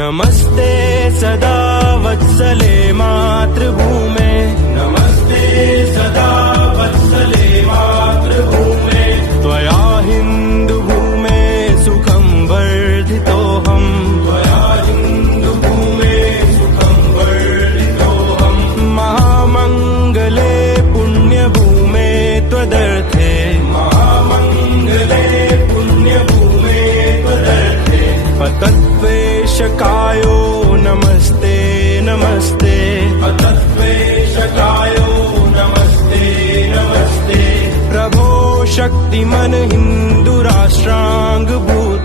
नमस्ते सदा वत्सले मातृभूमे, नमस्ते सदा वत्सले मातृभूमे, त्वया हिन्दुभूमे सुखं वर्धितोऽहम्, त्वया हिन्दुभूमे सुखं वर्धितोऽहम्, महामङ्गले पुण्यभूमे त्वदर्थे, महामङ्गले पुण्यभूमे त्वदर्थे, पतत्वेशकायो नमस्ते नमस्ते, पतत्वेशकायो नमस्ते नमस्ते, प्रभो शक्तिमन हिन्दुराष्ट्राङ्गभू